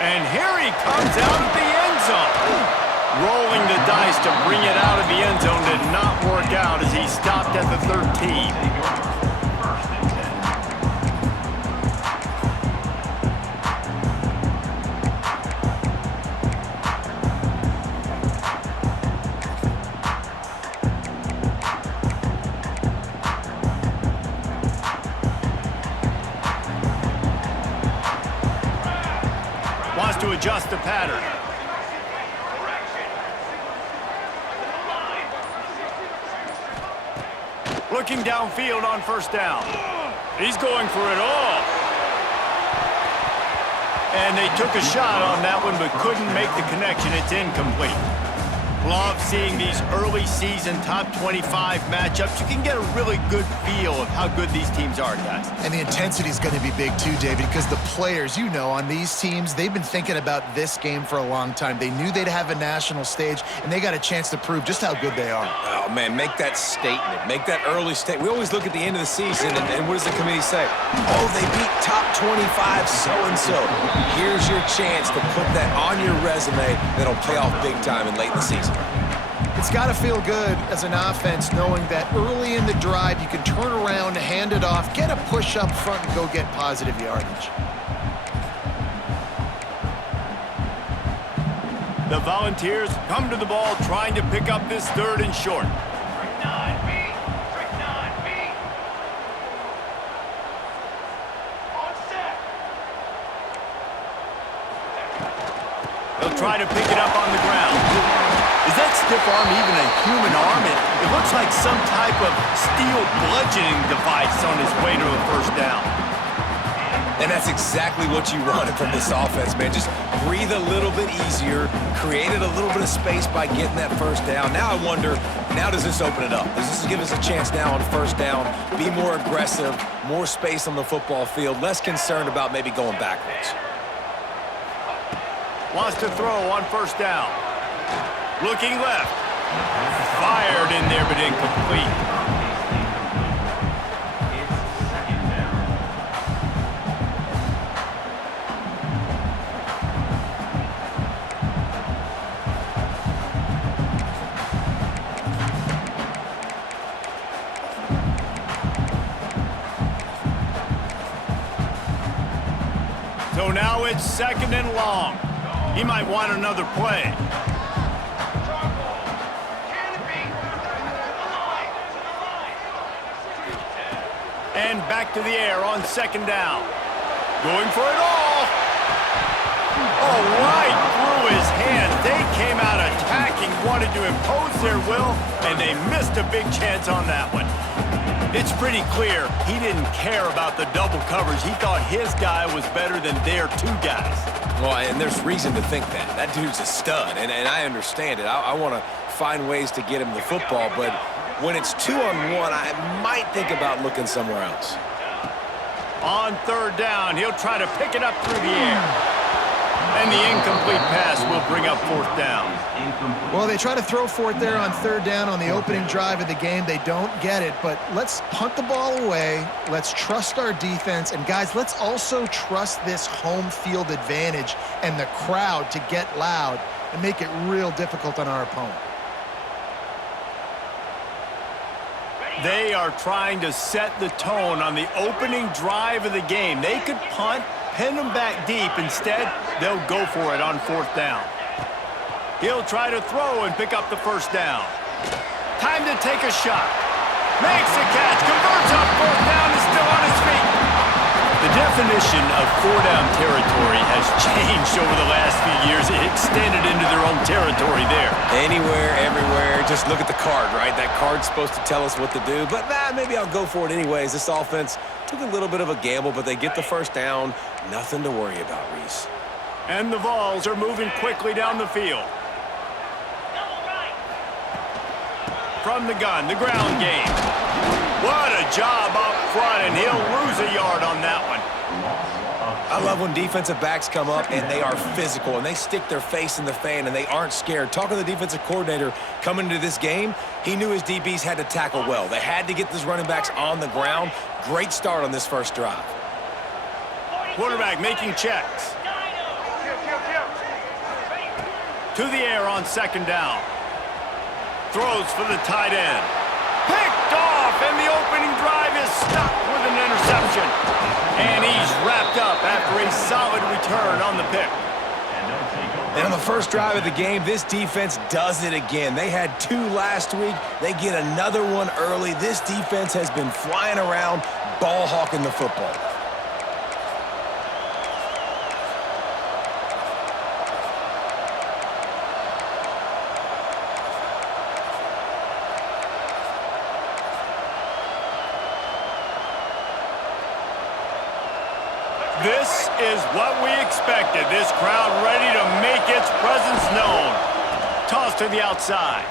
And here he comes out of the end zone. Rolling the dice to bring it out of the end zone did not work out as he stopped at the 13. Wants to adjust the pattern. Looking downfield on first down. He's going for it all. And they took a shot on that one but couldn't make the connection. It's incomplete. Love seeing these early season top 25 matchups. You can get a really good feel of how good these teams are, guys. And the intensity is going to be big too, David, because the players, you know, on these teams, they've been thinking about this game for a long time. They knew they'd have a national stage, and they got a chance to prove just how good they are. Oh, man, make that statement. Make that early statement. We always look at the end of the season, and what does the committee say? Oh, they beat top 25 so-and-so. Here's your chance to put that on your resume that'll pay off big time and late in the season. It's got to feel good as an offense knowing that early in the drive you can turn around, hand it off, get a push up front, and go get positive yardage. The Volunteers come to the ball trying to pick up this third and short. They'll try to pick it up on the ground. Is that stiff arm even a human arm? It looks like some type of steel bludgeoning device on his way to a first down. And that's exactly what you wanted from this offense, man. Just breathe a little bit easier, created a little bit of space by getting that first down. Now I wonder, now does this open it up? Does this give us a chance now on first down, be more aggressive, more space on the football field, less concerned about maybe going backwards? Wants to throw on first down. Looking left. Fired in there, but incomplete. So now it's second and long. He might want another play. And back to the air on second down. Going for it all. Oh, right through his hands. They came out attacking, wanted to impose their will, and they missed a big chance on that one. It's pretty clear he didn't care about the double coverage. He thought his guy was better than their two guys. Well, and there's reason to think that. That dude's a stud, and I understand it. I want to find ways to get him the football, but when it's 2-on-1, I might think about looking somewhere else. On third down, he'll try to pick it up through the air. And the incomplete pass will bring up fourth down. Well, they try to throw for it there on third down on the opening drive of the game. They don't get it, but let's punt the ball away. Let's trust our defense. And, guys, let's also trust this home field advantage and the crowd to get loud and make it real difficult on our opponent. They are trying to set the tone on the opening drive of the game. They could punt, pin them back deep. Instead, they'll go for it on fourth down. He'll try to throw and pick up the first down. Time to take a shot. Makes a catch, converts on fourth down, is still on his feet. The definition of four-down territory has changed over the last few years. It extended into their own territory there. Anywhere, everywhere, just look at the card, right? That card's supposed to tell us what to do, but maybe I'll go for it anyways. This offense took a little bit of a gamble, but they get the first down. Nothing to worry about, Reese. And the Vols are moving quickly down the field. From the gun, the ground game. What a job up front, and he'll lose a yard on that one. I love when defensive backs come up and they are physical and they stick their face in the fan and they aren't scared. Talking to the defensive coordinator coming into this game, he knew his DBs had to tackle well. They had to get these running backs on the ground. Great start on this first drive. Quarterback making checks. To the air on second down. Throws for the tight end. Picked off, and the opening drive is stopped with an interception. And he's wrapped up after a solid return on the pick. And on the first drive of the game, this defense does it again. They had 2 last week. They get another one early. This defense has been flying around, ball hawking the football. This is what we expected. This crowd ready to make its presence known. Toss to the outside.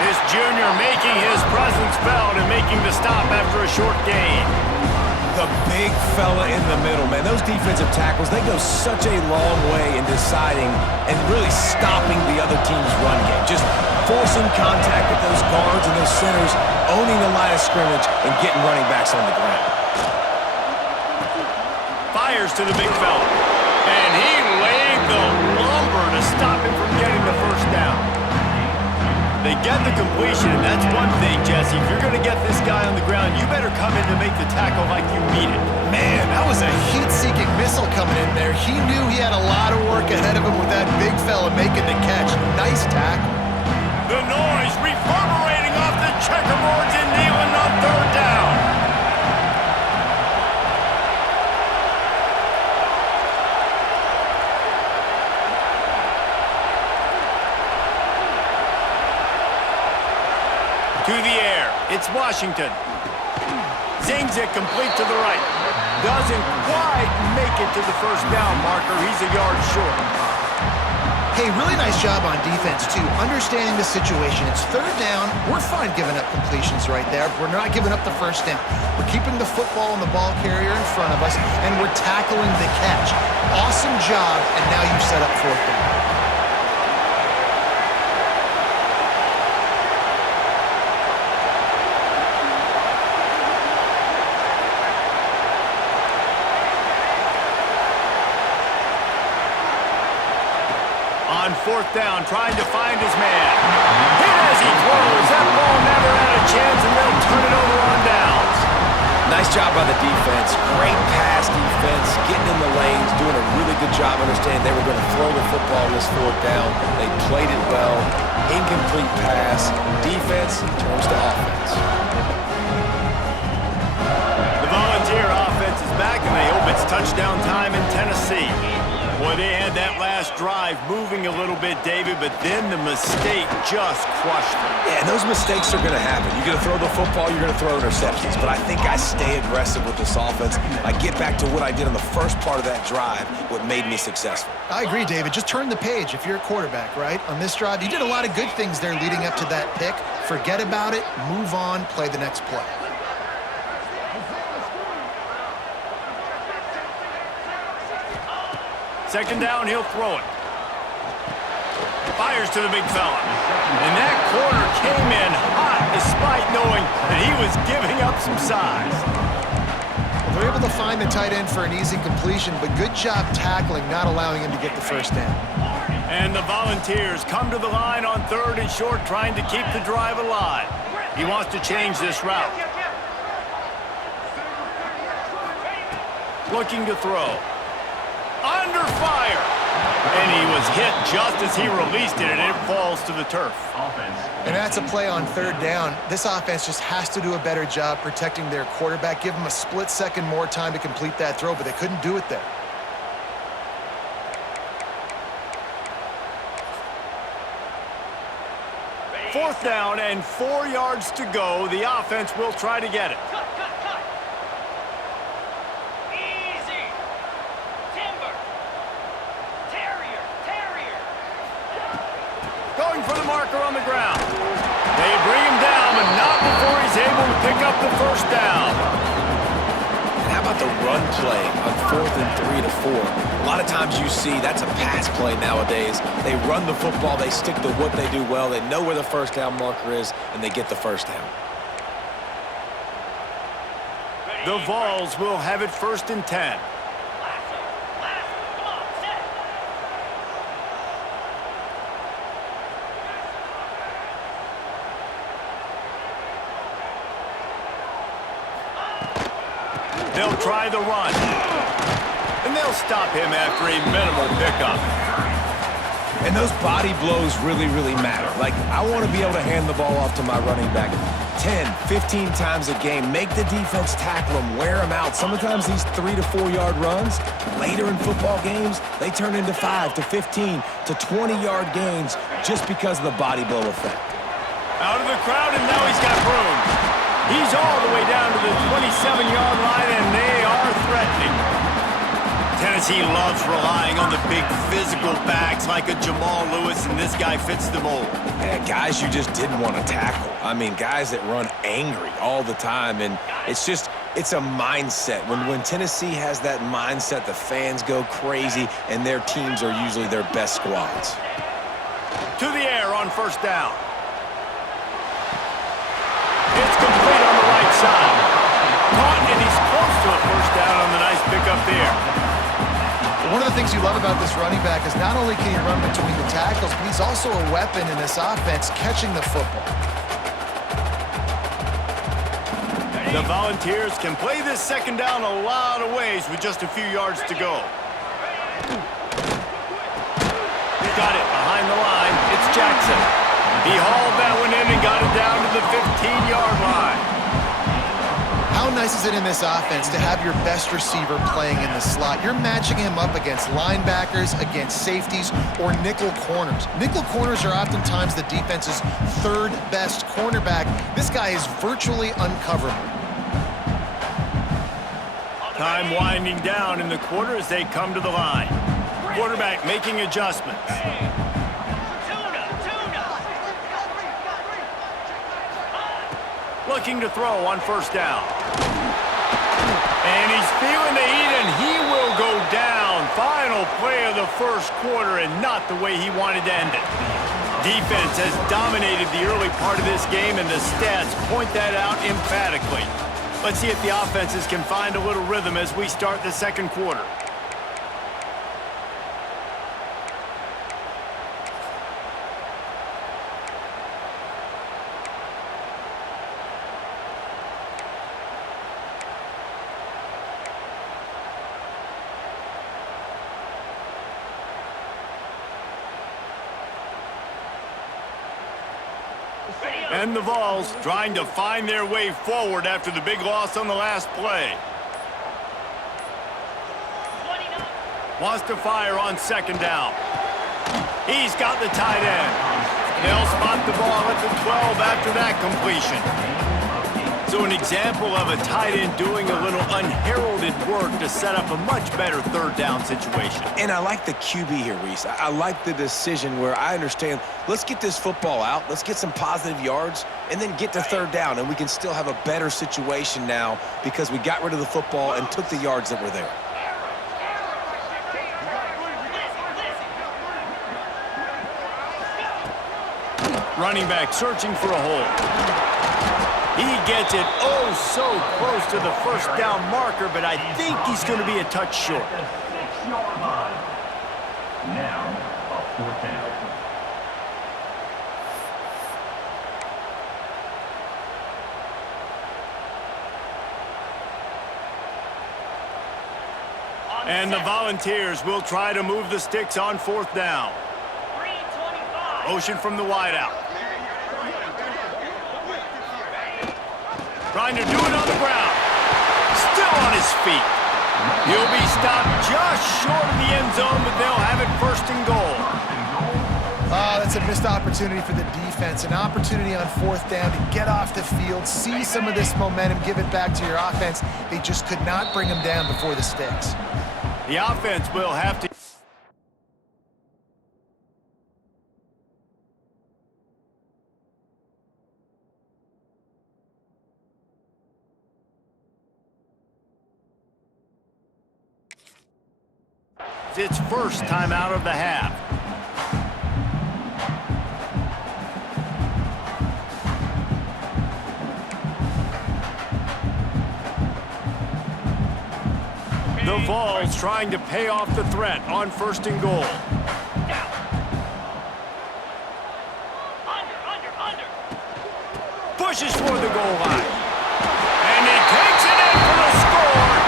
This junior making his presence felt and making the stop after a short gain. The big fella in the middle, man. Those defensive tackles, they go such a long way in deciding and really stopping the other team's run game. Just forcing contact with those guards and those centers, owning the line of scrimmage, and getting running backs on the ground. Fires to the big fella. And he laid the lumber to stop him from getting the first down. They get the completion, and that's one thing, Jesse. If you're going to get this guy on the ground, you better come in to make the tackle like you mean it. Man, that was a heat-seeking missile coming in there. He knew he had a lot of work ahead of him with that big fella making the catch. Nice tackle. The noise reverberating off the checkerboards in Neyland on third down. To the air, it's Washington. Zings it complete to the right. Doesn't quite make it to the first down marker. He's a yard short. Hey, really nice job on defense, too. Understanding the situation. It's third down. We're fine giving up completions right there. We're not giving up the first down. We're keeping the football and the ball carrier in front of us, and we're tackling the catch. Awesome job, and now you've set up fourth down. On fourth down, trying to find his man. Hit as he throws. That ball never had a chance, and they'll turn it over on downs. Nice job by the defense. Great pass defense, getting in the lanes, doing a really good job understanding they were going to throw the football on this fourth down. They played it well. Incomplete pass. Defense turns to offense. The Volunteer offense is back, and they hope it's touchdown time in Tennessee. Boy, they had that last drive moving a little bit, David, but then the mistake just crushed them. Yeah, and those mistakes are going to happen. You're going to throw the football, you're going to throw interceptions. But I think I stay aggressive with this offense. I get back to what I did on the first part of that drive, what made me successful. I agree, David. Just turn the page if you're a quarterback, right? On this drive, you did a lot of good things there leading up to that pick. Forget about it, move on, play the next play. Second down, he'll throw it. Fires to the big fella. And that corner came in hot despite knowing that he was giving up some size. Well, they're able to find the tight end for an easy completion, but good job tackling, not allowing him to get the first down. And the Volunteers come to the line on third and short, trying to keep the drive alive. He wants to change this route. Looking to throw. Under fire. And he was hit just as he released it, and it falls to the turf. And that's a play on third down. This offense just has to do a better job protecting their quarterback. Give him a split second more time to complete that throw, but they couldn't do it there. Fourth down and 4 yards to go. The offense will try to get it. Going for the marker on the ground. They bring him down, but not before he's able to pick up the first down. And how about the run play on 4th and 3 to 4? A lot of times you see that's a pass play nowadays. They run the football, they stick to what they do well, they know where the first down marker is, and they get the first down. The Vols will have it 1st and 10. They'll try the run. And they'll stop him after a minimal pickup. And those body blows really, really matter. Like, I want to be able to hand the ball off to my running back 10, 15 times a game. Make the defense tackle him, wear him out. Sometimes these 3 to 4 yard runs, later in football games, they turn into 5 to 15 to 20-yard gains just because of the body blow effect. Out of the crowd, and now he's got room. He's all the way down to the 27-yard line, and they are threatening. Tennessee loves relying on the big physical backs like a Jamal Lewis, and this guy fits the mold. Yeah, guys you just didn't want to tackle. I mean, guys that run angry all the time, and it's a mindset. When Tennessee has that mindset, the fans go crazy, and their teams are usually their best squads. To the air on first down. It's complete on the right side. Caught, and he's close to a first down on the nice pickup there. One of the things you love about this running back is not only can he run between the tackles, but he's also a weapon in this offense catching the football. The Volunteers can play this second down a lot of ways with just a few yards to go. Got it behind the line. It's Jackson. He hauled that one in and got it down to the 15-yard line. How nice is it in this offense to have your best receiver playing in the slot? You're matching him up against linebackers, against safeties, or nickel corners. Nickel corners are oftentimes the defense's third best cornerback. This guy is virtually uncoverable. Time winding down in the quarter as they come to the line. Quarterback making adjustments. Looking to throw on first down. And he's feeling the heat, and he will go down. Final play of the first quarter, and not the way he wanted to end it. Defense has dominated the early part of this game, and the stats point that out emphatically. Let's see if the offenses can find a little rhythm as we start the second quarter. And the Vols trying to find their way forward after the big loss on the last play. Wants to fire on second down. He's got the tight end. They'll spot the ball at the 12 after that completion. So an example of a tight end doing a little unheralded work to set up a much better third down situation. And I like the QB here, Reese. I like the decision where I understand, let's get this football out, let's get some positive yards, and then get to third down, and we can still have a better situation now because we got rid of the football and took the yards that were there. Running back searching for a hole. He gets it oh so close to the first down marker, but I think he's going to be a touch short. Now, a fourth down. And the Volunteers will try to move the sticks on fourth down. Motion from the wideout. Trying to do it on the ground. Still on his feet. He'll be stopped just short of the end zone, but they'll have it first and goal. Oh, that's a missed opportunity for the defense. An opportunity on fourth down to get off the field, see some of this momentum, give it back to your offense. They just could not bring him down before the sticks. The offense will have to... It's first time out of the half. The Vols trying to pay off the threat on first and goal. Pushes for the goal line. And he takes it in for the score.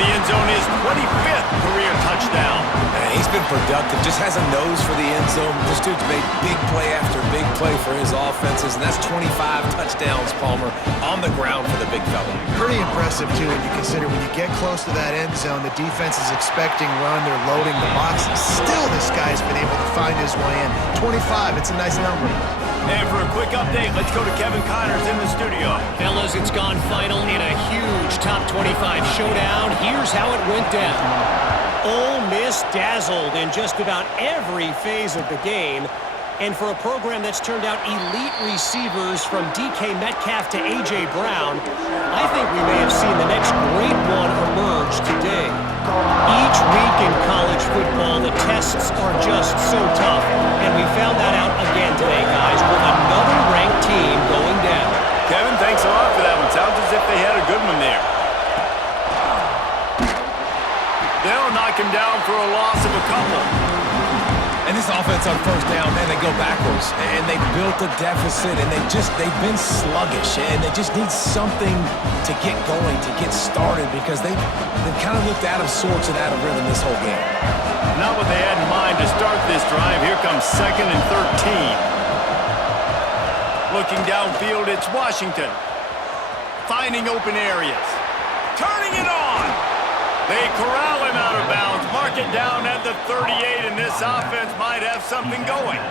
the end zone, his 25th career touchdown. And he's been productive, just has a nose for the end zone. This dude's made big play after big play for his offenses, and that's 25 touchdowns, Palmer, on the ground for the big fella. Pretty impressive, too, when you consider when you get close to that end zone, the defense is expecting run, they're loading the box. Still, this guy's been able to find his way in. 25, it's a nice number. And for a quick update, let's go to Kevin Connors in the studio. Fellas, it's gone final in a huge top 25 showdown. Here's how it went down. Ole Miss dazzled in just about every phase of the game. And for a program that's turned out elite receivers from DK Metcalf to A.J. Brown, I think we may have seen the next great one emerge today. Each week in college football, the tests are just so tough, and we found that out again today, guys, with another ranked team going down. Kevin, thanks a lot for that one. Sounds as if they had a good one there. They'll knock him down for a loss of a couple. And this offense on first down, man, they go backwards. And they built a deficit, and they've been sluggish. And they just need something to get going, to get started, because they've kind of looked out of sorts and out of rhythm this whole game. Not what they had in mind to start this drive. Here comes 2nd and 13. Looking downfield, it's Washington. Finding open areas. Turning it on. They corral him out of bounds, mark it down at the 38, and this offense might have something going.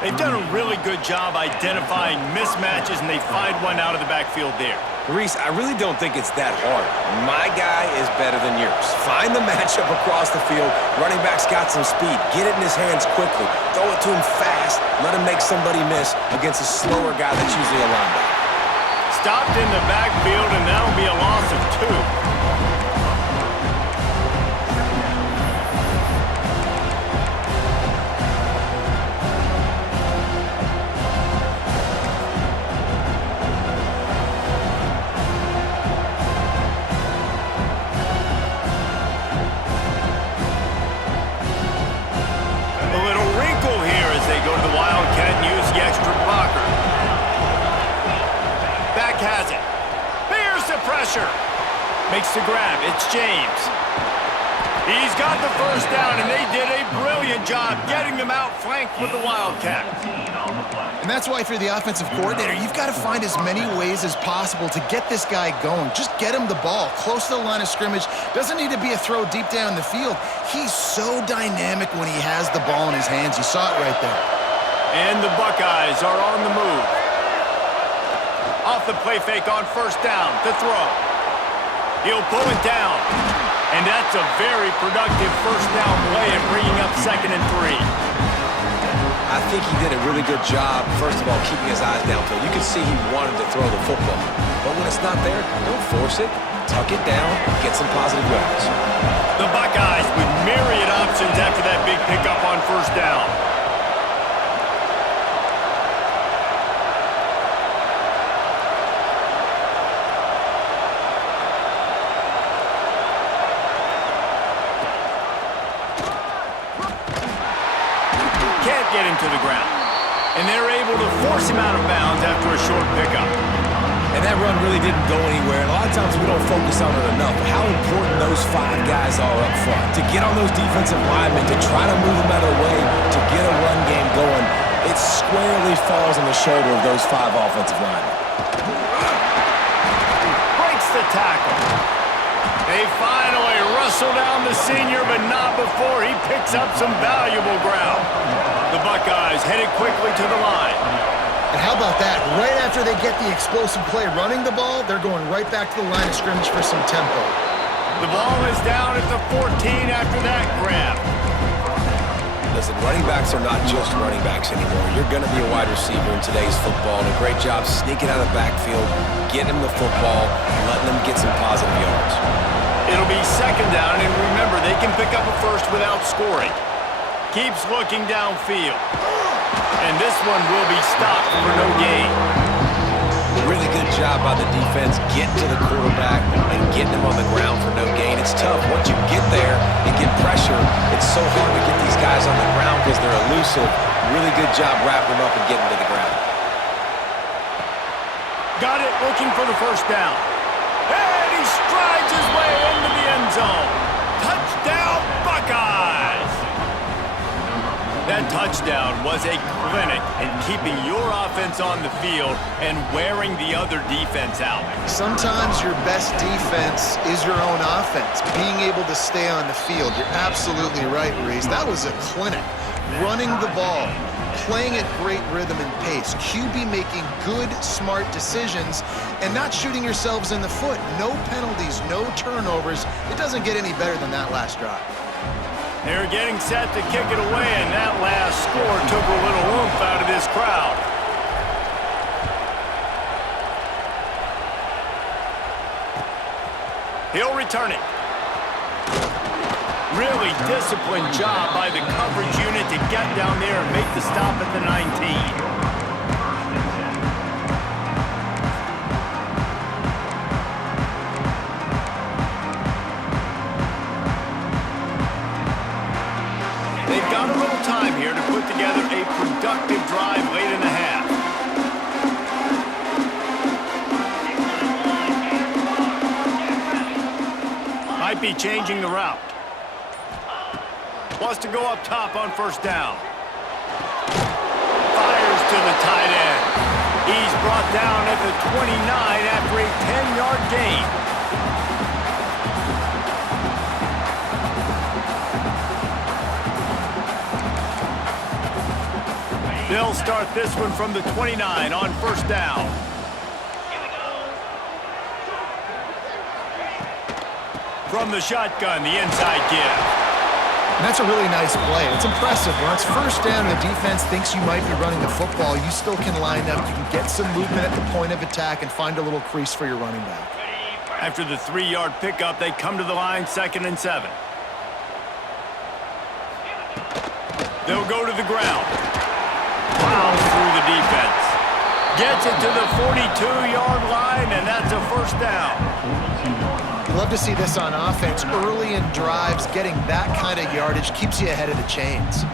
They've done a really good job identifying mismatches, and they find one out of the backfield there. Reese, I really don't think it's that hard. My guy is better than yours. Find the matchup across the field. Running back's got some speed. Get it in his hands quickly. Throw it to him fast. Let him make somebody miss against a slower guy that's usually a linebacker. Stopped in the backfield, and that'll be a loss of 2. Has it. Bears the pressure. Makes the grab. It's James. He's got the first down, and they did a brilliant job getting them out flanked with the Wildcat. And that's why, if you're the offensive coordinator, you've got to find as many ways as possible to get this guy going. Just get him the ball close to the line of scrimmage. Doesn't need to be a throw deep down the field. He's so dynamic when he has the ball in his hands. You saw it right there. And the Buckeyes are on the move. Off the play fake on first down to throw. He'll pull it down. And that's a very productive first down play and bringing up 2nd and 3. I think he did a really good job, first of all, keeping his eyes downfield. You can see he wanted to throw the football. But when it's not there, don't force it. Tuck it down, get some positive yards. The Buckeyes with myriad options after that big pickup on first down. Get him to the ground. And they're able to force him out of bounds after a short pickup. And that run really didn't go anywhere. And a lot of times we don't focus on it enough. How important those 5 guys are up front. To get on those defensive linemen, to try to move them out of the way, to get a run game going, it squarely falls on the shoulder of those 5 offensive linemen. Breaks the tackle. They finally wrestle down the senior, but not before he picks up some valuable ground. The Buckeyes headed quickly to the line. And how about that? Right after they get the explosive play running the ball, they're going right back to the line of scrimmage for some tempo. The ball is down at the 14 after that grab. Listen, running backs are not just running backs anymore. You're going to be a wide receiver in today's football. And a great job sneaking out of the backfield, getting him the football, letting them get some positive yards. It'll be 2nd down, and remember, they can pick up a first without scoring. Keeps looking downfield. And this one will be stopped for no gain. Really good job by the defense getting to the quarterback and getting him on the ground for no gain. It's tough. Once you get there and get pressure, it's so hard to get these guys on the ground because they're elusive. Really good job wrapping them up and getting to the ground. Got it, looking for the first down. And he strides his way into the end zone. Touchdown, Buckeyes! That touchdown was a clinic in keeping your offense on the field and wearing the other defense out. Sometimes your best defense is your own offense, being able to stay on the field. You're absolutely right, Reese. That was a clinic. Running the ball, playing at great rhythm and pace, QB making good, smart decisions, and not shooting yourselves in the foot. No penalties, no turnovers. It doesn't get any better than that last drive. They're getting set to kick it away, and that last score took a little oomph out of this crowd. He'll return it. Really disciplined job by the coverage unit to get down there and make the stop at the 19. They've got a little time here to put together a productive drive late in the half. Might be changing the route. Wants to go up top on first down. Fires to the tight end. He's brought down at the 29 after a 10-yard gain. They'll start this one from the 29 on first down. From the shotgun, the inside give. And that's a really nice play. It's impressive. When it's first down and the defense thinks you might be running the football, you still can line up. You can get some movement at the point of attack and find a little crease for your running back. After the 3-yard pickup, they come to the line 2nd and 7. They'll go to the ground. Plows through the defense. Gets it to the 42-yard line, and that's a first down. You love to see this on offense. Early in drives, getting that kind of yardage keeps you ahead of the chains.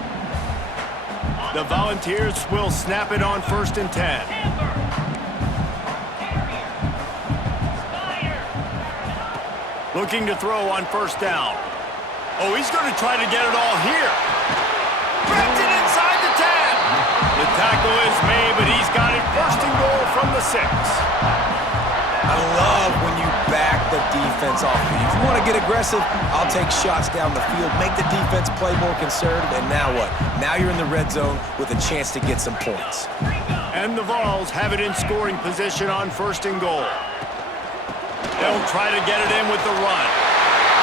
The Volunteers will snap it on 1st and 10. Looking to throw on first down. Oh, he's going to try to get it all here. Brings it inside the 10. The tackle is made, but he's got it 1st and goal from the 6. I love when you back the defense off. If you want to get aggressive, I'll take shots down the field, make the defense play more conservative, and now what? Now you're in the red zone with a chance to get some points. And the Vols have it in scoring position on 1st and goal. They'll try to get it in with the run.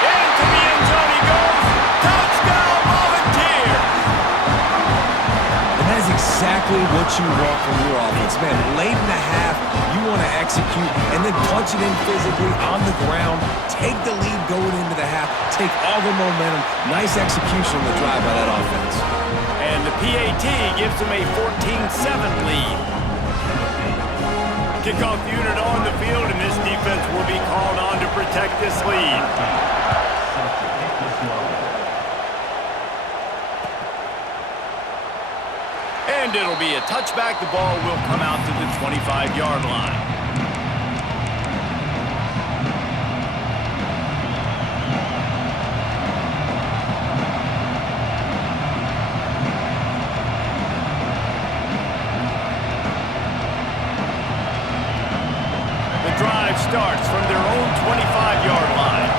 Into the end zone he goes. Touchdown, Volunteers! And that is exactly what you want from your offense. Man, late in the half, you want to execute and then punch it in physically on the ground, take the lead going into the half, take all the momentum. Nice execution on the drive by that offense. And the PAT gives them a 14-7 lead. Kickoff unit on the field, and this defense will be called on to protect this lead. And it'll be a touchback. The ball will come out to the 25-yard line. The drive starts from their own 25-yard line.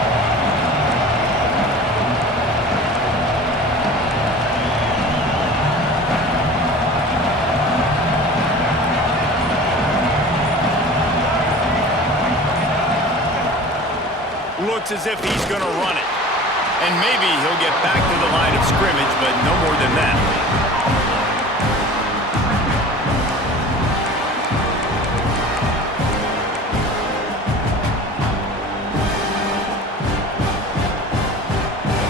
Looks as if he's going to run it. And maybe he'll get back to the line of scrimmage, but no more than that.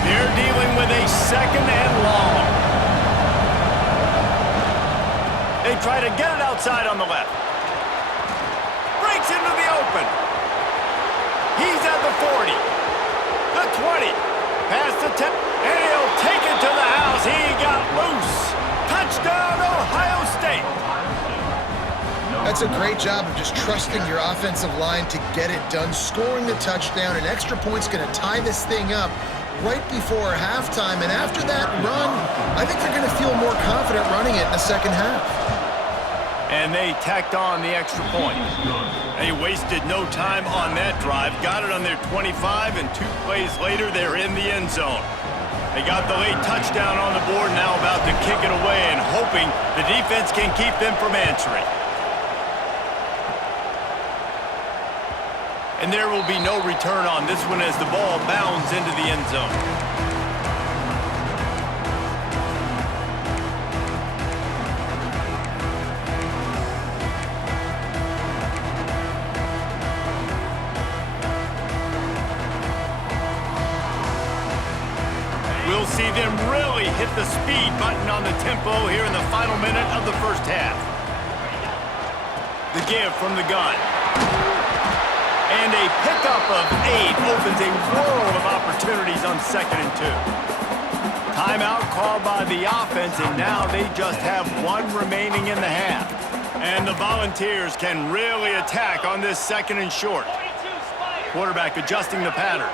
They're dealing with a 2nd and long. They try to get it outside on the left. Breaks into the open. He's at the 40, the 20, past the 10, and he'll take it to the house. He got loose. Touchdown, Ohio State. That's a great job of just trusting your offensive line to get it done, scoring the touchdown. An extra point's going to tie this thing up right before halftime. And after that run, I think they're going to feel more confident running it in the second half. And they tacked on the extra point. They wasted no time on that drive. Got it on their 25, and 2 plays later, they're in the end zone. They got the late touchdown on the board, now about to kick it away and hoping the defense can keep them from answering. And there will be no return on this one as the ball bounds into the end zone. We'll see them really hit the speed button on the tempo here in the final minute of the first half. The give from the gun. And a pickup of 8 opens a world of opportunities on 2nd and 2. Timeout called by the offense, and now they just have 1 remaining in the half. And the Volunteers can really attack on this 2nd and short. Quarterback adjusting the pattern.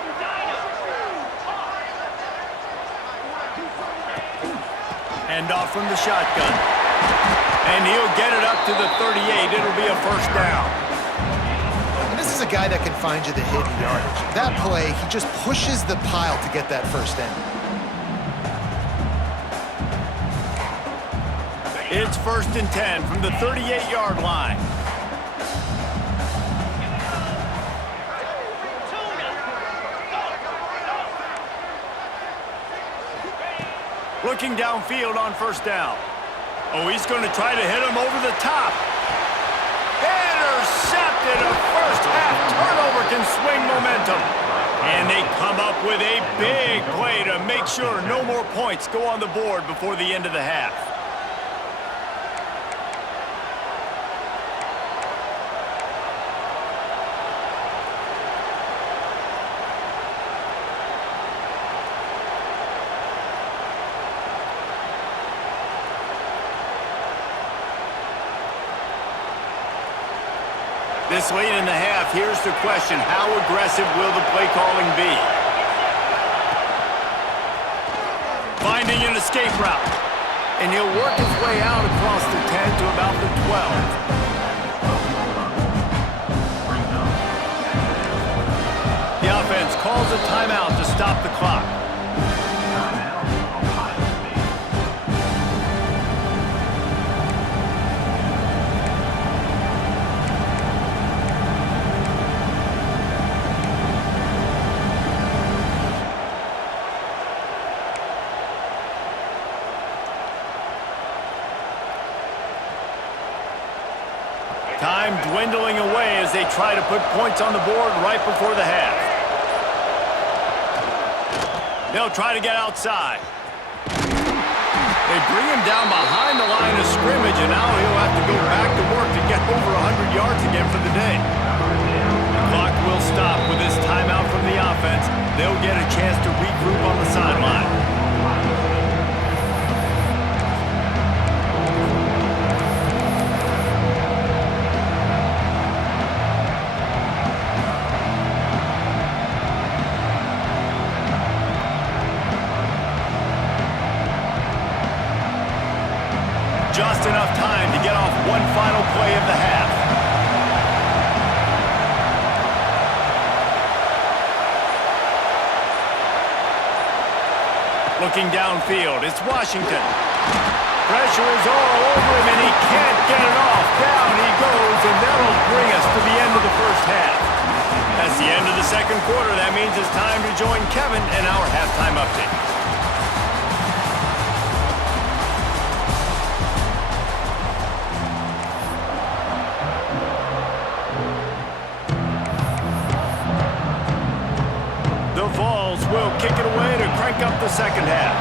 Hand off from the shotgun. And he'll get it up to the 38. It'll be a first down. This is a guy that can find you the hidden yardage. That play, he just pushes the pile to get that first down. It's 1st and 10 from the 38-yard line. Looking downfield on first down. Oh, he's going to try to hit him over the top. Intercepted. A first-half turnover can swing momentum. And they come up with a big play to make sure no more points go on the board before the end of the half. This late in the half, here's the question. How aggressive will the play calling be? Finding an escape route. And he'll work his way out across the 10 to about the 12. The offense calls a timeout to stop the clock. Time dwindling away as they try to put points on the board right before the half. They'll try to get outside. They bring him down behind the line of scrimmage, and now he'll have to go back to work to get over 100 yards again for the day. The clock will stop with this timeout from the offense. They'll get a chance to regroup on the sideline. Just enough time to get off one final play of the half. Looking downfield, it's Washington. Pressure is all over him, and he can't get it off. Down he goes, and that'll bring us to the end of the first half. That's the end of the second quarter. That means it's time to join Kevin in our halftime update. The Vols will kick it away to crank up the second half.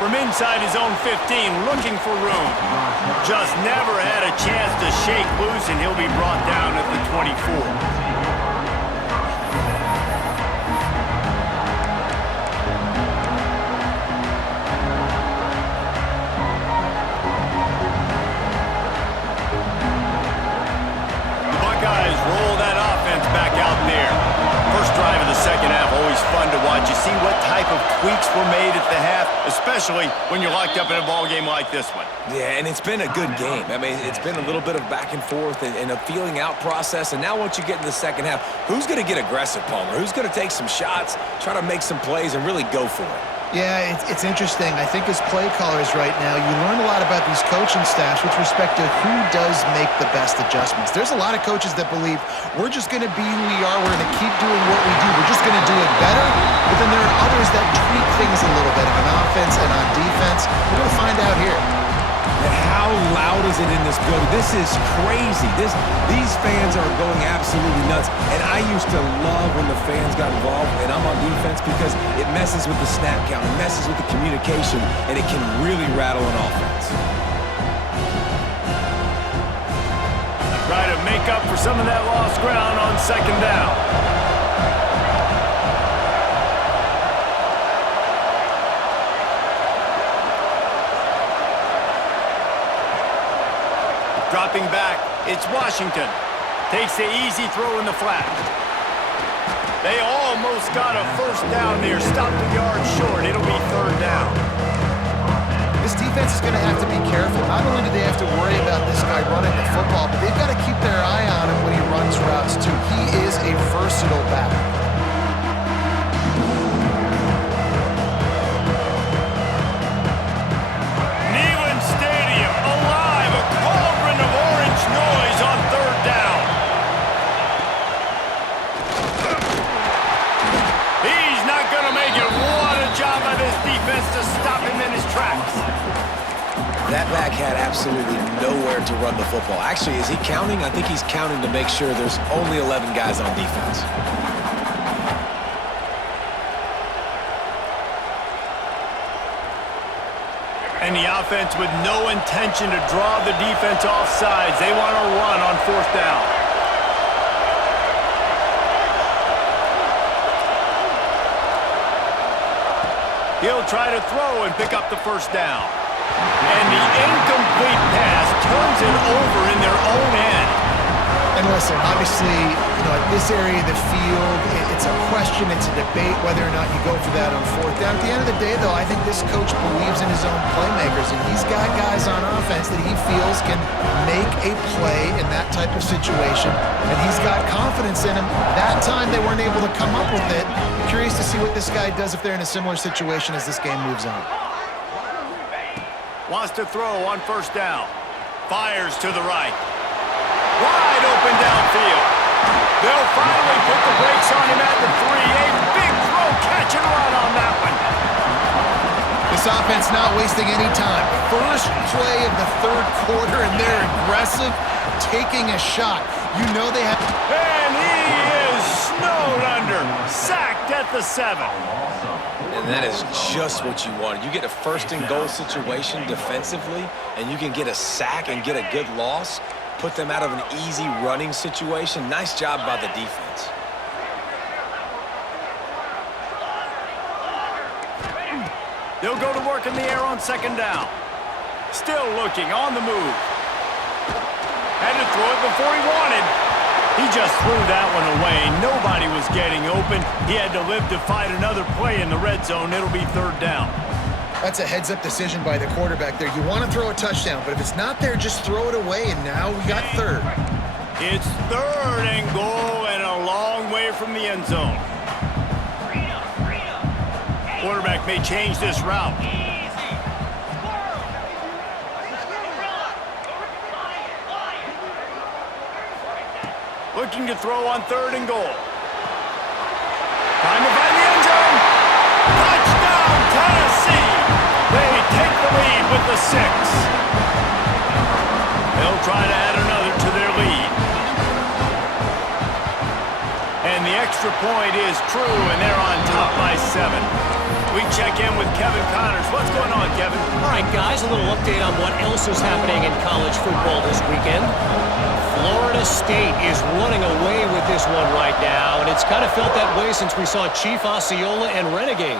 From inside his own 15, looking for room. Just never had a chance to shake loose, and he'll be brought down at the 24. second half always fun to watch. You see what type of tweaks were made at the half, especially when you're locked up in a ball game like this one. Yeah, and it's been a good game. I mean, it's been a little bit of back and forth and a feeling out process. And now once you get in the second half, who's going to get aggressive, Palmer? Who's going to take some shots, try to make some plays, and really go for it? Yeah, it's interesting. I think as play callers right now, you learn a lot about these coaching staffs with respect to who does make the best adjustments. There's a lot of coaches that believe we're just going to be who we are. We're going to keep doing what we do. We're just going to do it better. But then there are others that tweak things a little bit on offense and on defense. We're going to find out here. And how loud is it in this building? This is crazy. These fans are going absolutely nuts. And I used to love when the fans got involved, and I'm on defense because it messes with the snap count, it messes with the communication, and it can really rattle an offense. Try to make up for some of that lost ground on second down. Dropping back, it's Washington. Takes the easy throw in the flat. They almost got a first down there. Stopped a yard short. It'll be third down. This defense is going to have to be careful. Not only do they have to worry about this guy running the football, but they've got to keep their eye on him when he runs routes, too. He is a versatile back. Neyland Stadium, alive. A cauldron of orange noise on third down. He's not going to make it. What a job by this defense to stop him in his tracks. That back had absolutely nowhere to run the football. Actually, is he counting? I think he's counting to make sure there's only 11 guys on defense. And the offense with no intention to draw the defense off sides. They want to run on fourth down. He'll try to throw and pick up the first down. And the incomplete pass turns it over in their own end. And listen, obviously, at this area of the field, it's a question, it's a debate whether or not you go for that on fourth down. At the end of the day, though, I think this coach believes in his own playmakers, and he's got guys on offense that he feels can make a play in that type of situation, and he's got confidence in him. That time they weren't able to come up with it. Curious to see what this guy does if they're in a similar situation as this game moves on. Wants to throw on first down. Fires to the right. Wide open downfield. They'll finally put the brakes on him at the 3. A big throw, catch and run on that one. This offense not wasting any time. First play of the third quarter, and they're aggressive, taking a shot. You know they have... And he is snowed under. Sacked at the 7. And that is just what you want. You get a first and goal situation defensively, and you can get a sack and get a good loss, put them out of an easy running situation. Nice job by the defense. They'll go to work in the air on second down. Still looking, on the move. Had to throw it before he wanted. He just threw that one away. Nobody was getting open. He had to live to fight another play in the red zone. It'll be third down. That's a heads-up decision by the quarterback there. You want to throw a touchdown, but if it's not there, just throw it away, and now we got third. It's third and goal and a long way from the end zone. Quarterback may change this route. Looking to throw on third and goal. Time to find the end zone. Touchdown, Tennessee. They take the lead with the 6. They'll try to add another to their lead. And the extra point is true, and they're on top by 7. We check in with Kevin Connors. What's going on, Kevin? All right, guys, a little update on what else is happening in college football this weekend. Florida State is running away with this one right now, and it's kind of felt that way since we saw Chief Osceola and Renegade.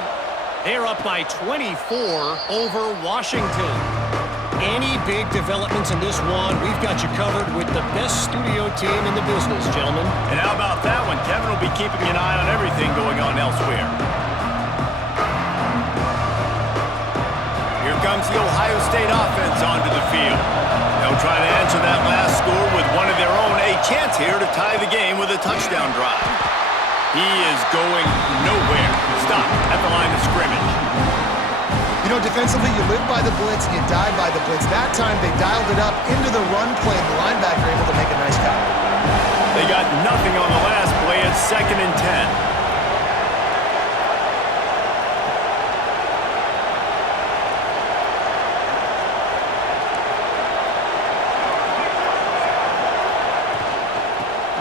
They're up by 24 over Washington. any big developments in this one, we've got you covered with the best studio team in the business, gentlemen. And how about that one? Kevin will be keeping an eye on everything going on elsewhere. Here comes the Ohio State offense onto the field. They'll try to answer that last score with one of their own. A chance here to tie the game with a touchdown drive. He is going nowhere. Stop at the line of scrimmage. You know, defensively, you live by the blitz, you die by the blitz. That time, they dialed it up into the run play, and the linebacker able to make a nice cut. They got nothing on the last play. It's 2nd and 10.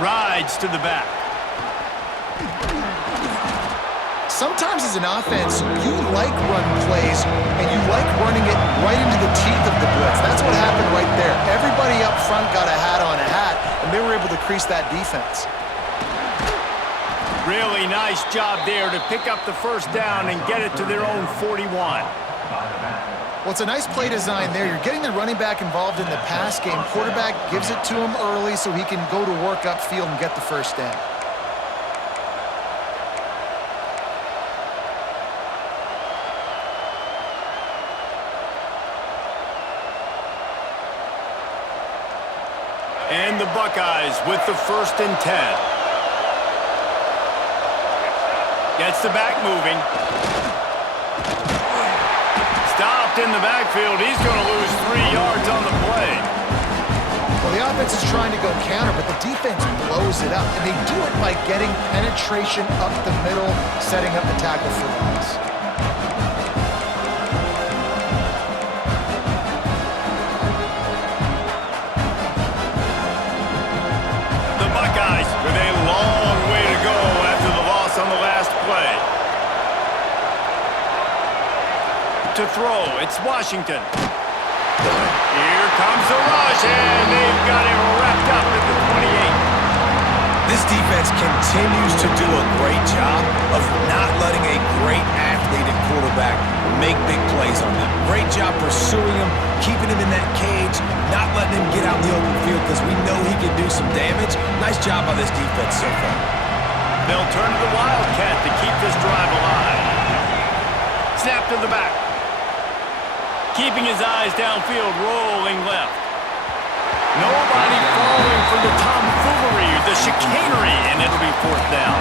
Rides to the back. Sometimes as an offense, you like run plays, and you like running it right into the teeth of the blitz. That's what happened right there. Everybody up front got a hat on a hat, and they were able to crease that defense. Really nice job there to pick up the first down and get it to their own 41. Well, it's a nice play design there. You're getting the running back involved in the pass game. Quarterback gives it to him early so he can go to work upfield and get the first down. And the Buckeyes with the 1st and 10. Gets the back moving. Stopped in the backfield. He's going to lose 3 yards on the play. Well, the offense is trying to go counter, but the defense blows it up. And they do it by getting penetration up the middle, setting up the tackle for loss. With a long way to go after the loss on the last play. To throw, it's Washington. Here comes the rush, and they've got him wrapped up at the 28. This defense continues to do a great job of not letting a great athlete and quarterback make big plays on them. Great job pursuing him, keeping him in that cage, not letting him get out in the open field because we know he can do some damage. Nice job by this defense so far. They'll turn to the Wildcat to keep this drive alive. Snap to the back. Keeping his eyes downfield, rolling left. Nobody falling for the tomfoolery, the chicanery, and it'll be 4th down.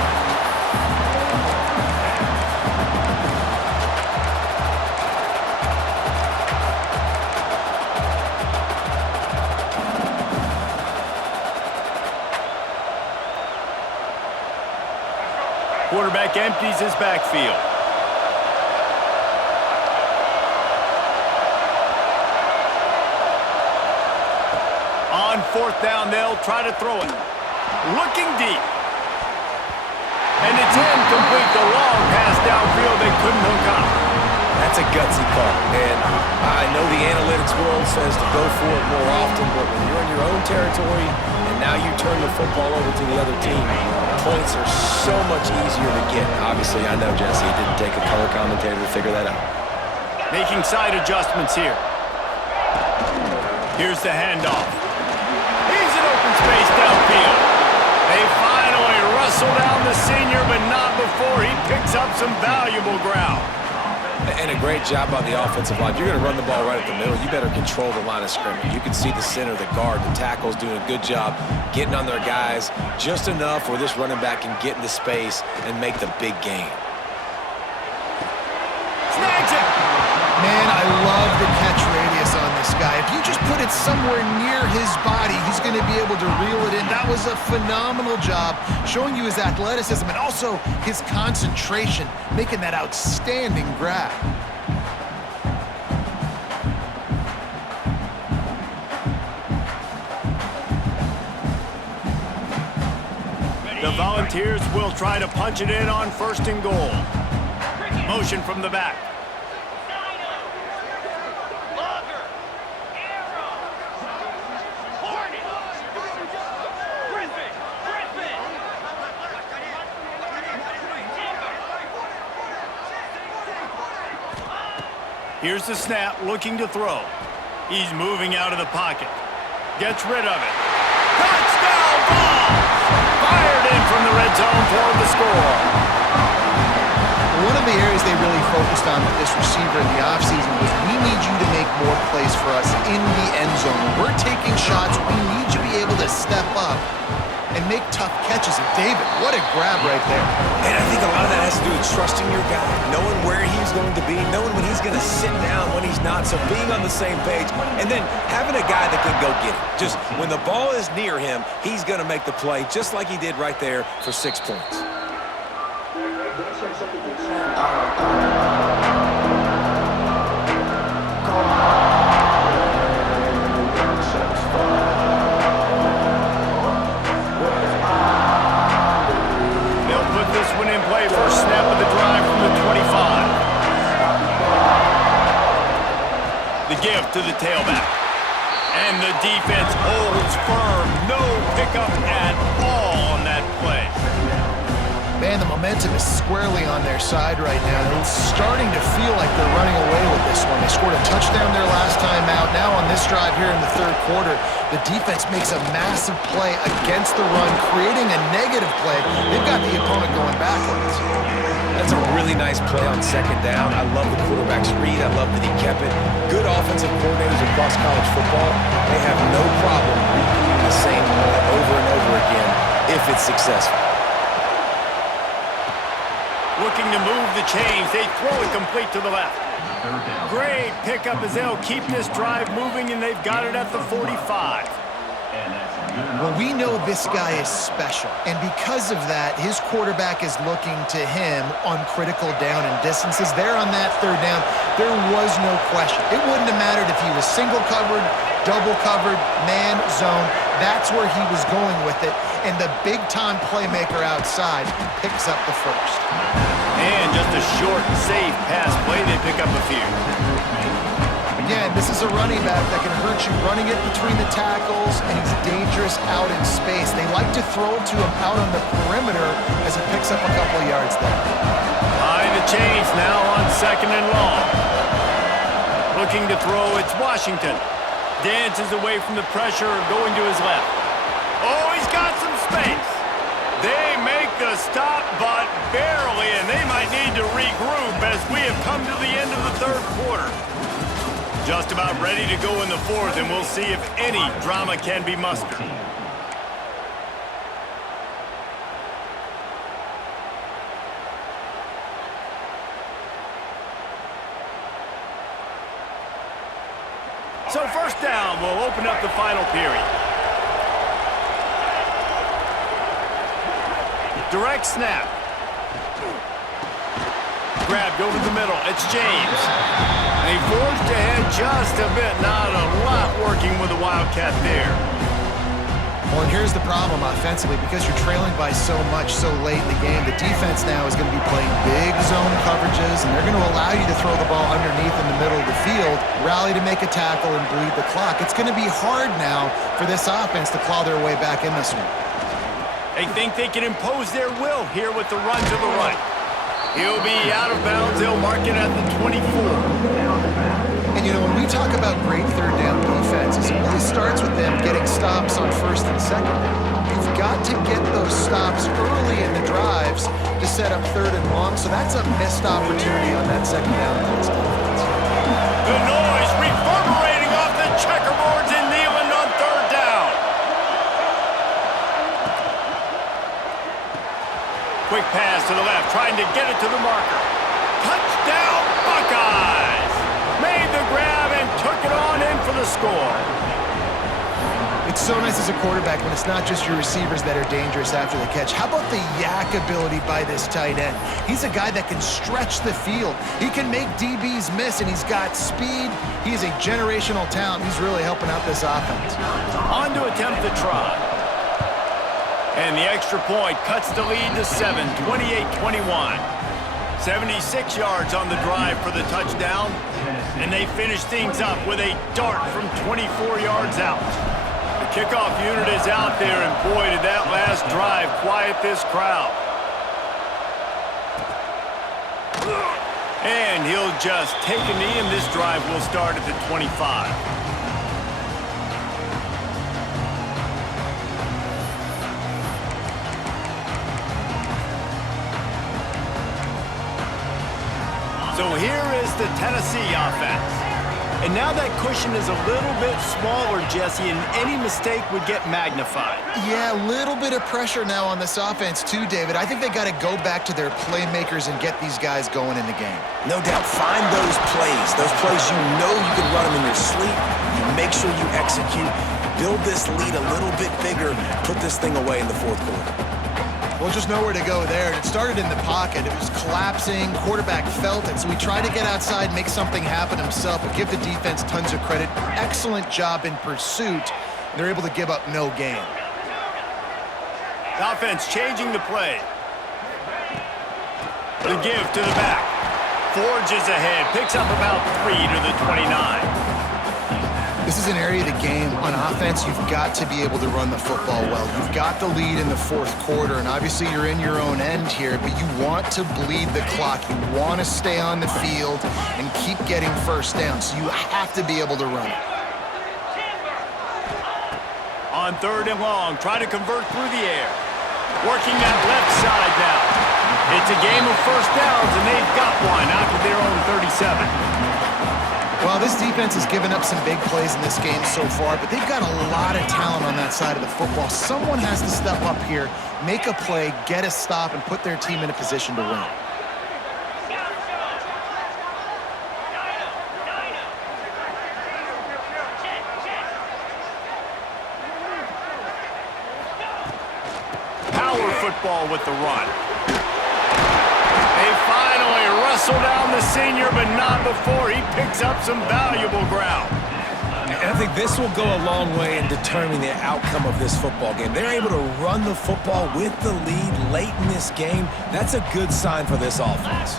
Quarterback empties his backfield. On 4th down, they'll try to throw it. Looking deep. And it's incomplete. The long pass downfield, they couldn't hook up. That's a gutsy call. And I know the analytics world says to go for it more often, but when you're in your own territory and now you turn the football over to the other team, points are so much easier to get. Obviously, I know, Jesse, it didn't take a color commentator to figure that out. Making side adjustments here. Here's the handoff. He's in open space downfield. They finally wrestle down the senior, but not before he picks up some valuable ground. And a great job by the offensive line. If you're going to run the ball right at the middle, you better control the line of scrimmage. You can see the center, the guard, the tackles doing a good job getting on their guys just enough where this running back can get into space and make the big game. Snags it! Man, I love the catch radius on this guy. If you just put it somewhere near his body, he's going to be able to reel it in. That was a phenomenal job, showing you his athleticism and also his concentration, making that outstanding grab. The Volunteers will try to punch it in on 1st and goal. Motion from the back. Here's the snap, looking to throw. He's moving out of the pocket. Gets rid of it. Touchdown ball! Fired in from the red zone for the score. One of the areas they really focused on with this receiver in the offseason was we need you to make more plays for us in the end zone. When we're taking shots, we need you to be able to step up and make tough catches. And David, what a grab right there. And I think a lot of that has to do with trusting your guy, knowing where he's going to be, knowing when he's going to sit down, when he's not, so being on the same page, and then having a guy that can go get it. Just when the ball is near him, he's going to make the play just like he did right there for 6 points. First snap of the drive from the 25. The give to the tailback. And the defense holds firm. No pickup at all on that play. Man, the momentum is squarely on their side right now. It's starting to feel like they're running away with this one. They scored a touchdown their last time out. Now on this drive here in the third quarter, the defense makes a massive play against the run, creating a negative play. They've got the opponent going backwards. That's a really nice play on second down. I love the quarterback's read. I love that he kept it. Good offensive coordinators across college football, they have no problem repeating the same play over and over again if it's successful. Looking to move the chains. They throw it complete to the left. Great pickup as they'll keep this drive moving, and they've got it at the 45. Well, we know this guy is special, and because of that, his quarterback is looking to him on critical down and distances. There on that third down, there was no question. It wouldn't have mattered if he was single covered, double covered, man, zone. That's where he was going with it, and the big-time playmaker outside picks up the first. And just a short, safe pass play, they pick up a few. Again, this is a running back that can hurt you running it between the tackles, and he's dangerous out in space. They like to throw it to him out on the perimeter as he picks up a couple of yards there. High the chains now on second and long. Looking to throw, it's Washington. Dances away from the pressure, going to his left. Oh, he's got some space. They make the stop, but barely, and they might need to regroup as we have come to the end of the third quarter. Just about ready to go in the fourth, and we'll see if any drama can be mustered. So first down, we'll open up the final period. Direct snap. Grabbed over the middle. It's James. And he forged ahead just a bit. Not a lot working with the Wildcat there. Well, and here's the problem offensively. Because you're trailing by so much so late in the game, the defense now is going to be playing big zone coverages, and they're going to allow you to throw the ball underneath in the middle of the field, rally to make a tackle, and bleed the clock. It's going to be hard now for this offense to claw their way back in this one. They think they can impose their will here with the run to the right. He'll be out of bounds. They'll mark it at the 24. And, you know, when we talk about great third down defenses, it really starts with them getting stops on first and second down. You've got to get those stops early in the drives to set up third and long, so that's a missed opportunity on that second down pass defense. The noise reverberating off the checkerboards in Neyland on third down. Quick pass to the left, trying to get it to the marker. Touchdown, Buckeyes! Made the grab and took it on in for the score. It's so nice as a quarterback when it's not just your receivers that are dangerous after the catch. How about the yak ability by this tight end? He's a guy that can stretch the field. He can make DBs miss, and he's got speed. He is a generational talent. He's really helping out this offense. On to attempt the try. And the extra point cuts the lead to 7, 28-21. 76 yards on the drive for the touchdown, and they finish things up with a dart from 24 yards out. The kickoff unit is out there, and boy, did that last drive quiet this crowd. And he'll just take a knee, and this drive will start at the 25. here is the Tennessee offense. And now that cushion is a little bit smaller, Jesse, and any mistake would get magnified. Yeah, a little bit of pressure now on this offense too, David. I think they got to go back to their playmakers and get these guys going in the game. No doubt, find those plays you know you can run them in your sleep. You make sure you execute. Build this lead a little bit bigger. Put this thing away in the fourth quarter. Well, just nowhere to go there. It started in the pocket. It was collapsing. Quarterback felt it, so he tried to get outside, make something happen himself, but give the defense tons of credit. Excellent job in pursuit. They're able to give up no gain. The offense changing the play. The give to the back. Forges ahead. Picks up about 3 to the 29. This is an area of the game. On offense, you've got to be able to run the football well. You've got the lead in the fourth quarter, and obviously you're in your own end here, but you want to bleed the clock. You want to stay on the field and keep getting first down, so you have to be able to run it. On 3rd and long, try to convert through the air. Working that left side now. It's a game of first downs, and they've got one out to their own 37. Well, this defense has given up some big plays in this game so far, but they've got a lot of talent on that side of the football. Someone has to step up here, make a play, get a stop, and put their team in a position to win. Power football with the run. They finally wrestle down the senior, but not before he picks up some valuable ground. And I think this will go a long way in determining the outcome of this football game. They're able to run the football with the lead late in this game. That's a good sign for this offense.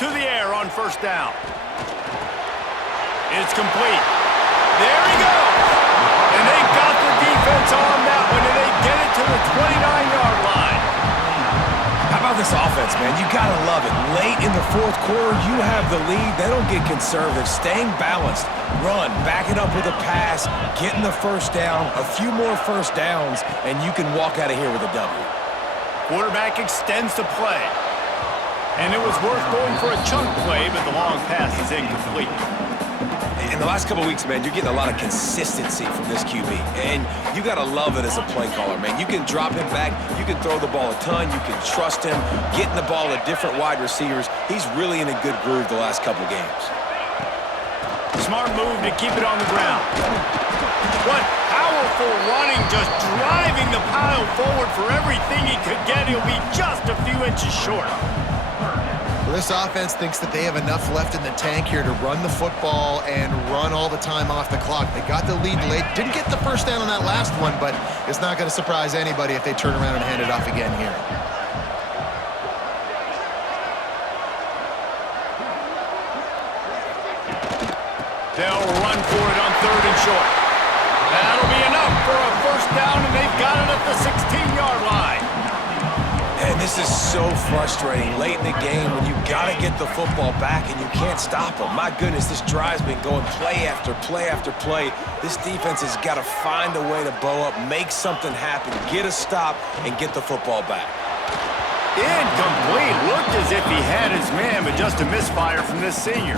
To the air on first down. It's complete. There he goes. And they got the defense on that one, and they get it to the 29-yard line. How about this offense, man? You got to love it. Late in the fourth quarter, you have the lead. They don't get conservative. Staying balanced. Run. Back it up with a pass. Getting the first down. A few more first downs, and you can walk out of here with a W. Quarterback extends the play. And it was worth going for a chunk play, but the long pass is incomplete. In the last couple of weeks, man, you're getting a lot of consistency from this QB. And you got to love it as a play caller, man. You can drop him back. You can throw the ball a ton. You can trust him. Getting the ball to different wide receivers. He's really in a good groove the last couple of games. Smart move to keep it on the ground. What powerful running, just driving the pile forward for everything he could get. He'll be just a few inches short. This offense thinks that they have enough left in the tank here to run the football and run all the time off the clock. They got the lead late. Didn't get the first down on that last one, but it's not going to surprise anybody if they turn around and hand it off again here. They'll run for it on 3rd and short. That'll be enough for a first down, and they've got it at the 16-yard line. And this is so frustrating late in the game when you got to get the football back and you can't stop them. My goodness, this drive's been going play after play after play. This defense has got to find a way to bow up, make something happen, get a stop, and get the football back. Incomplete. Looked as if he had his man, but just a misfire from this senior.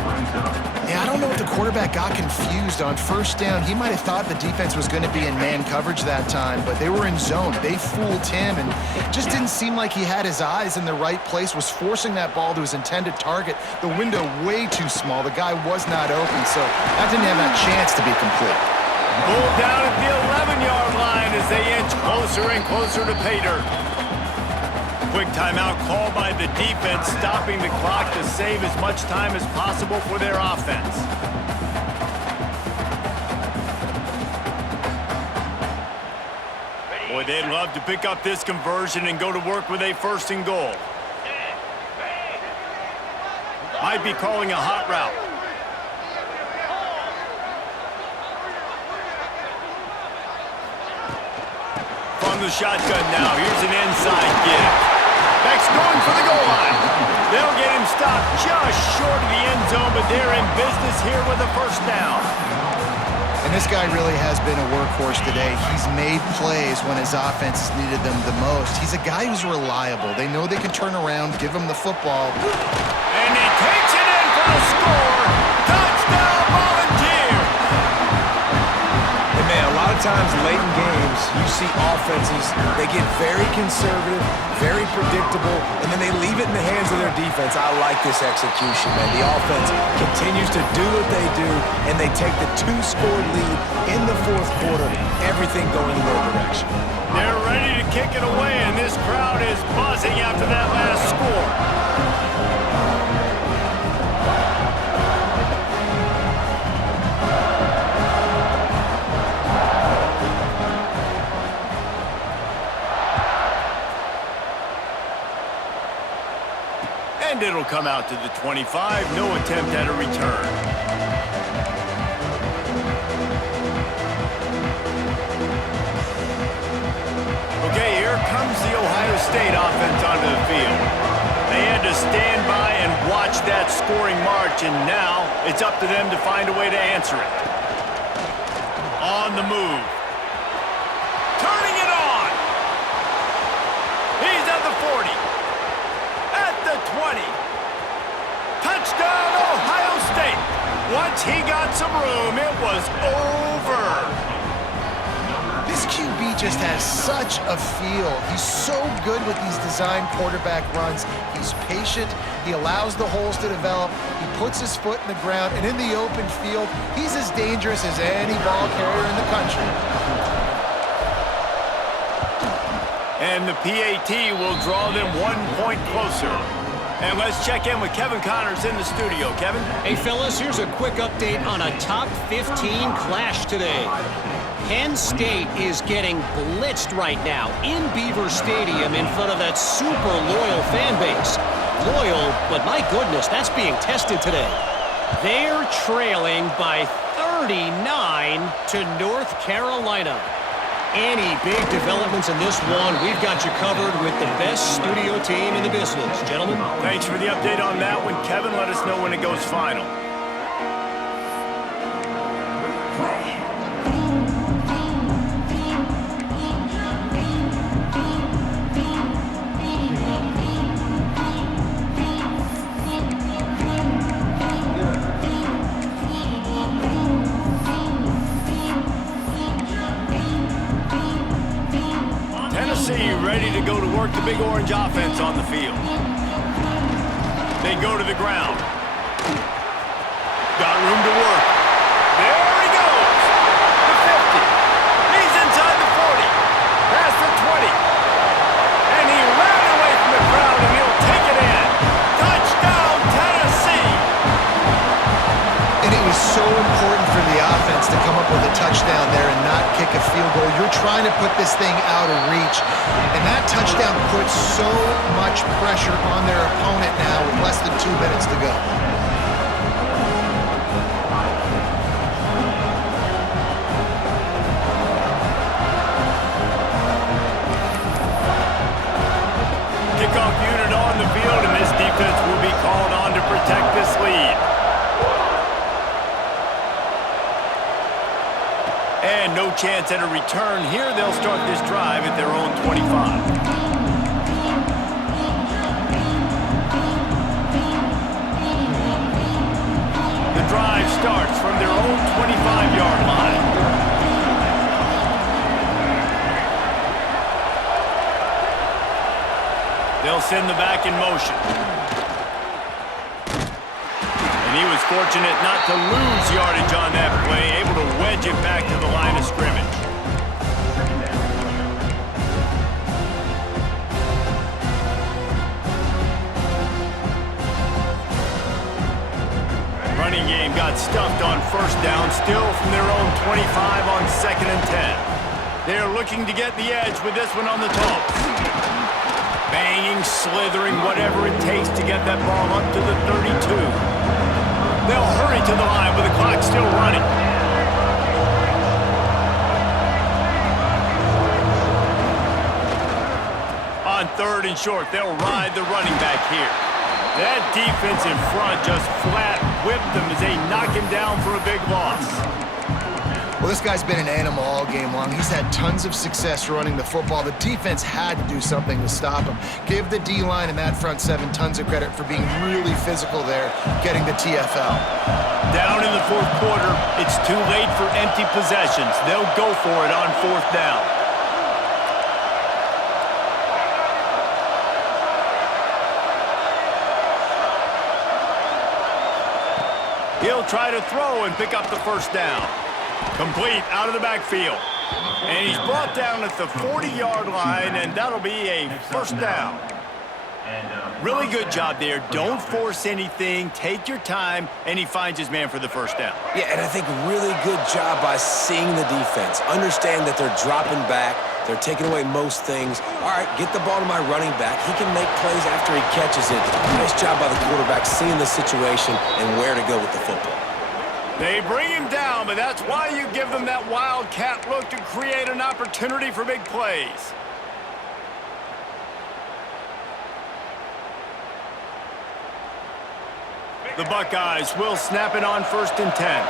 Yeah, I don't know if the quarterback got confused on first down. He might have thought the defense was going to be in man coverage that time, but they were in zone. They fooled him, and just didn't seem like he had his eyes in the right place, was forcing that ball to his intended target. The window way too small. The guy was not open, so that didn't have that chance to be complete. Pulled down at the 11-yard line as they inch closer and closer to pay dirt. Quick timeout called by the defense, stopping the clock to save as much time as possible for their offense. Boy, they'd love to pick up this conversion and go to work with a 1st and goal. Might be calling a hot route. From the shotgun now, here's an inside give. Beck's going for the goal line. They'll get him stopped just short of the end zone, but they're in business here with a first down. And this guy really has been a workhorse today. He's made plays when his offense needed them the most. He's a guy who's reliable. They know they can turn around, give him the football. And he takes it in for the score. Touchdown, Volunteers! And man, a lot of times late in games, you see offenses, they get very conservative, very predictable, and then they leave it in the hands of their defense. I like this execution, man. The offense continues to do what they do, and they take the 2-score lead in the fourth quarter, everything going in their direction. They're ready to kick it away, and this crowd is buzzing after that last score. And it'll come out to the 25. No attempt at a return. Okay, here comes the Ohio State offense onto the field. They had to stand by and watch that scoring march, and now it's up to them to find a way to answer it. On the move. Turning it on. He's at the 40. At the 20. Touchdown, Ohio State. Once he got some room, it was over. This QB just has such a feel. He's so good with these design quarterback runs. He's patient. He allows the holes to develop. He puts his foot in the ground, and in the open field, he's as dangerous as any ball carrier in the country. And the PAT will draw them 1 point closer. And let's check in with Kevin Connors in the studio. Kevin? Hey, fellas, here's a quick update on a top 15 clash today. Penn State is getting blitzed right now in Beaver Stadium in front of that super loyal fan base. Loyal, but my goodness, that's being tested today. They're trailing by 39 to North Carolina. Any big developments in this one, we've got you covered with the best studio team in the business. Gentlemen? Thanks for the update on that one. Kevin, let us know when it goes final. Ready to go to work the Big Orange offense on the field. They go to the ground. Got room to work. There he goes. The 50. He's inside the 40. Past the 20. And he ran away from the crowd, and he'll take it in. Touchdown, Tennessee. And it was so important for the offense to come up with a touchdown there and not kick a field goal. You're trying to put this thing out of reach. And that touchdown puts so much pressure on their opponent now with less than 2 minutes to go. Kickoff unit on the field, and this defense will be called on to protect this lead. And no chance at a return here. They'll start this drive at their own 25. The drive starts from their own 25-yard line. They'll send the back in motion. He was fortunate not to lose yardage on that play, able to wedge it back to the line of scrimmage. Running game got stuffed on first down, still from their own 25 on 2nd and 10. They're looking to get the edge with this one on the toss. Banging, slithering, whatever it takes to get that ball up to the 32. They'll hurry to the line with the clock still running. On 3rd and short, they'll ride the running back here. That defense in front just flat whipped them as they knock him down for a big loss. Well, this guy's been an animal all game long. He's had tons of success running the football. The defense had to do something to stop him. Give the D-line and that front seven tons of credit for being really physical there, getting the TFL. Down in the fourth quarter, it's too late for empty possessions. They'll go for it on fourth down. He'll try to throw and pick up the first down. Complete out of the backfield. And he's brought down at the 40-yard line, and that'll be a first down. Really good job there. Don't force anything. Take your time, and he finds his man for the first down. Yeah, and I think really good job by seeing the defense. Understand that they're dropping back. They're taking away most things. All right, get the ball to my running back. He can make plays after he catches it. Nice job by the quarterback seeing the situation and where to go with the football. They bring him down, but that's why you give them that wildcat look to create an opportunity for big plays. The Buckeyes will snap it on 1st and 10.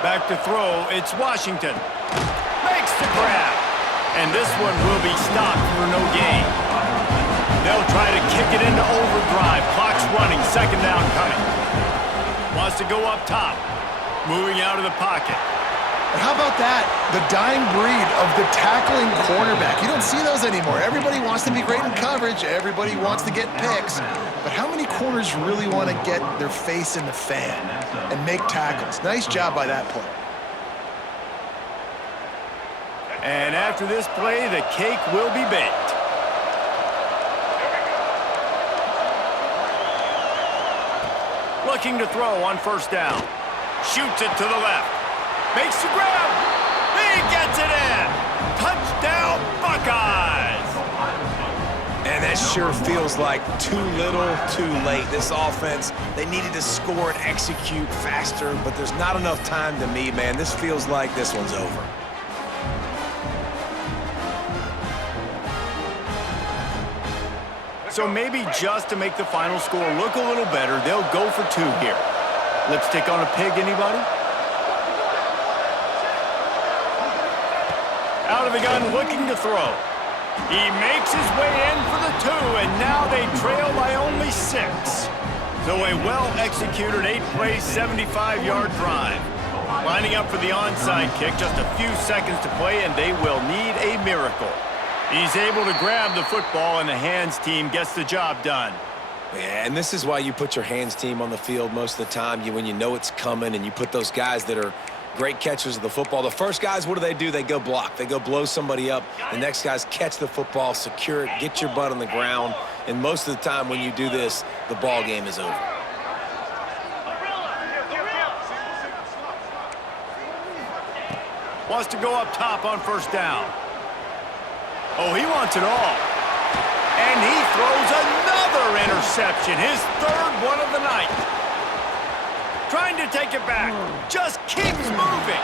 Back to throw, it's Washington. Makes the grab. And this one will be stopped for no gain. They'll try to kick it into overdrive. Clock's running, 2nd down coming. Wants to go up top. Moving out of the pocket. But how about that? The dying breed of the tackling cornerback. You don't see those anymore. Everybody wants to be great in coverage. Everybody wants to get picks. But how many corners really want to get their face in the fan and make tackles? Nice job by that player. And after this play, the cake will be baked. Looking to throw on 1st down. Shoots it to the left. Makes the grab. He gets it in. Touchdown, Buckeyes. And that sure feels like too little, too late. This offense, they needed to score and execute faster, but there's not enough time to me, man. This feels like this one's over. So maybe just to make the final score look a little better, they'll go for 2 here. Lipstick on a pig, anybody? Out of the gun, looking to throw. He makes his way in for the 2, and now they trail by only 6. So a well-executed 8-play, 75-yard drive. Lining up for the onside kick, just a few seconds to play, and they will need a miracle. He's able to grab the football, and the hands team gets the job done. Yeah, and this is why you put your hands team on the field most of the time. When you know it's coming, and you put those guys that are great catchers of the football. The first guys, what do? They go block. They go blow somebody up. The next guys catch the football, secure it, get your butt on the ground. And most of the time when you do this, the ball game is over. Wants to go up top on 1st down. Oh, he wants it all. And he throws another interception, his 3rd one of the night. Trying to take it back. Just keeps moving.